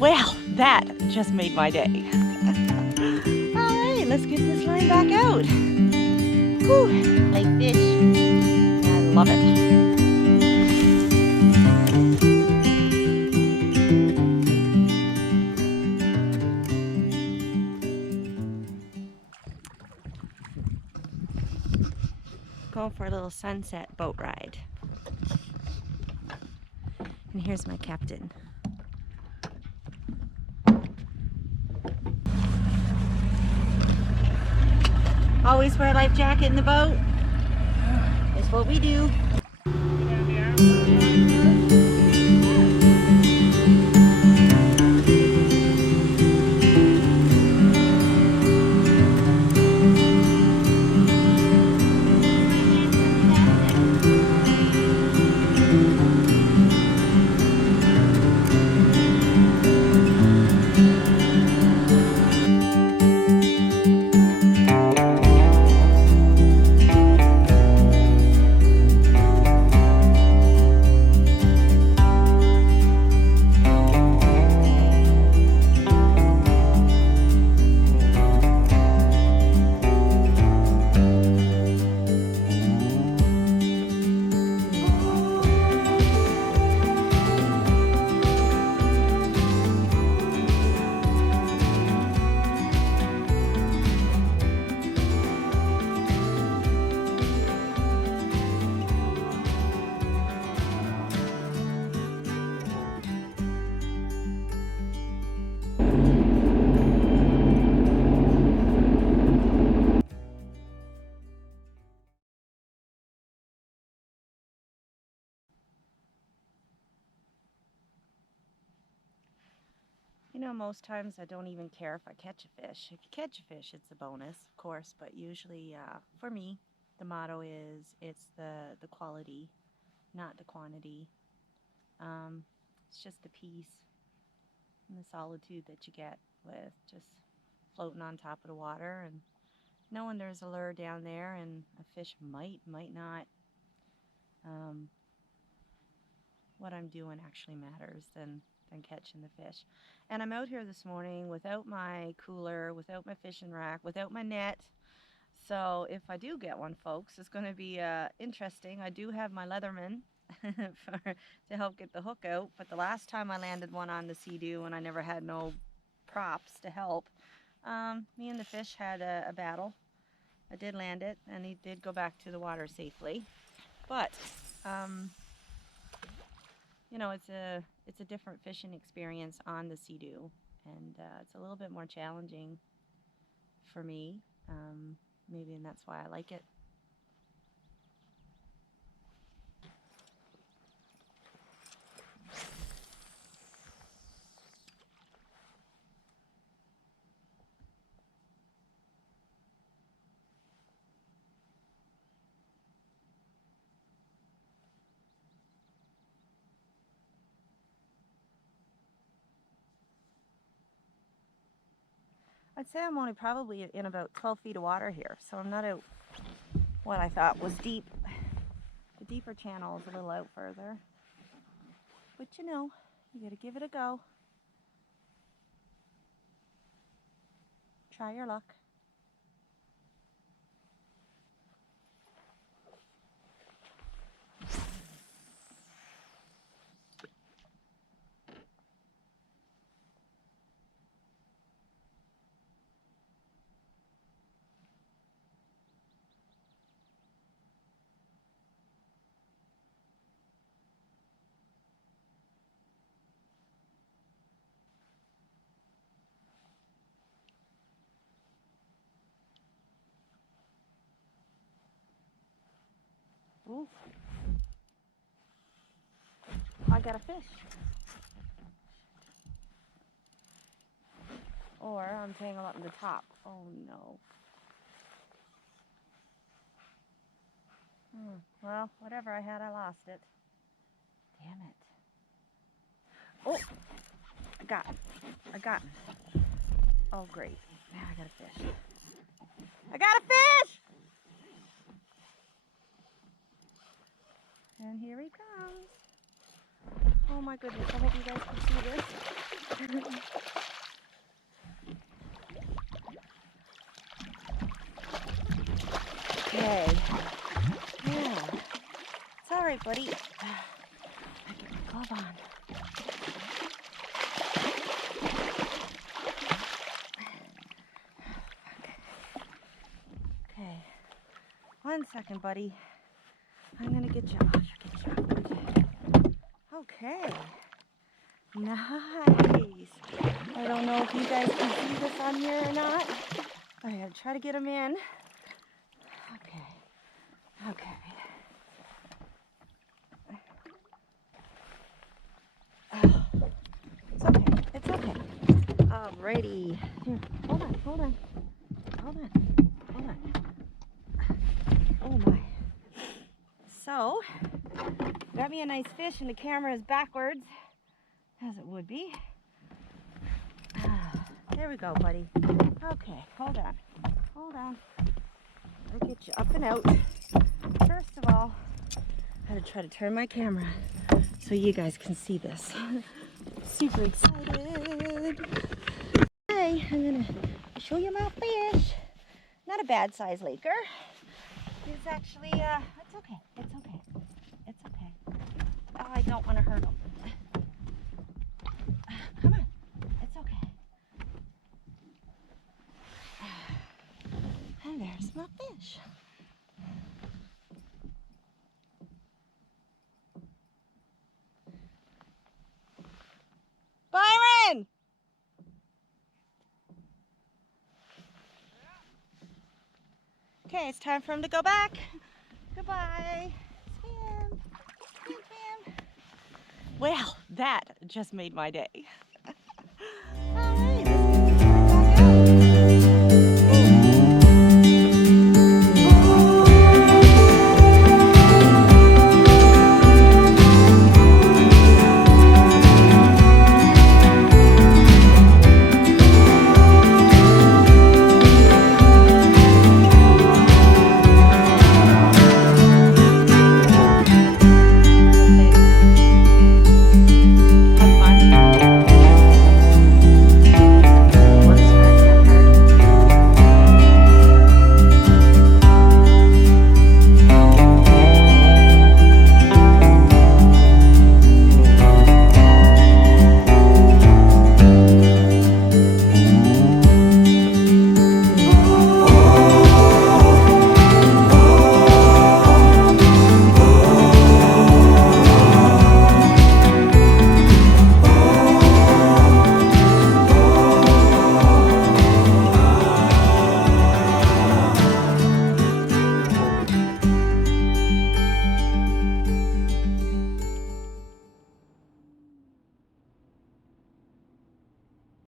Well, that just made my day. All right, let's get this line back out. Whew, like fish. I love it. Going for a little sunset boat ride. And here's my captain. Always wear a life jacket in the boat. It's what we do. You know, most times I don't even care if I catch a fish. If you catch a fish, it's a bonus, of course, but usually, for me, the motto is it's the quality, not the quantity. It's just the peace and the solitude that you get with just floating on top of the water and knowing there's a lure down there and a fish might not. What I'm doing actually matters than catching the fish. And I'm out here this morning without my cooler, without my fishing rack, without my net. So if I do get one, folks, it's going to be interesting. I do have my Leatherman to help get the hook out, but the last time I landed one on the Sea-Doo and I never had no props to help, me and the fish had a battle. I did land it, and he did go back to the water safely. But you know, it's a different fishing experience on the Sea-Doo, and it's a little bit more challenging for me, maybe, and that's why I like it. I'd say I'm only probably in about 12 feet of water here, so I'm not out what I thought was deep. The deeper channel is a little out further, but you know, you gotta give it a go. Try your luck. Ooh. I got a fish. Or I'm tangled up in the top. Oh no. Well, whatever I had, I lost it. Damn it. Oh! I got it. Oh great. Now I got a fish. I got a fish! And here he comes. Oh my goodness, I hope you guys can see this. right, buddy. I get my glove on. Okay. 1 second, buddy. I'm gonna get you off. Okay. Nice. I don't know if you guys can see this on here or not. I gotta try to get them in. Okay. Okay. It's okay. It's okay. Alrighty. Here, hold on. Oh my. So, got me a nice fish and the camera is backwards, as it would be. There we go, buddy. Okay, hold on. I'll get you up and out. First of all, I gotta try to turn my camera so you guys can see this. Super excited. Hey, I'm gonna show you my fish. Not a bad size laker. It's actually, it's okay. Oh, I don't want to hurt him. Come on, it's okay. And there's my fish. Byron! Okay, it's time for him to go back. Goodbye. Swim. Well, that just made my day.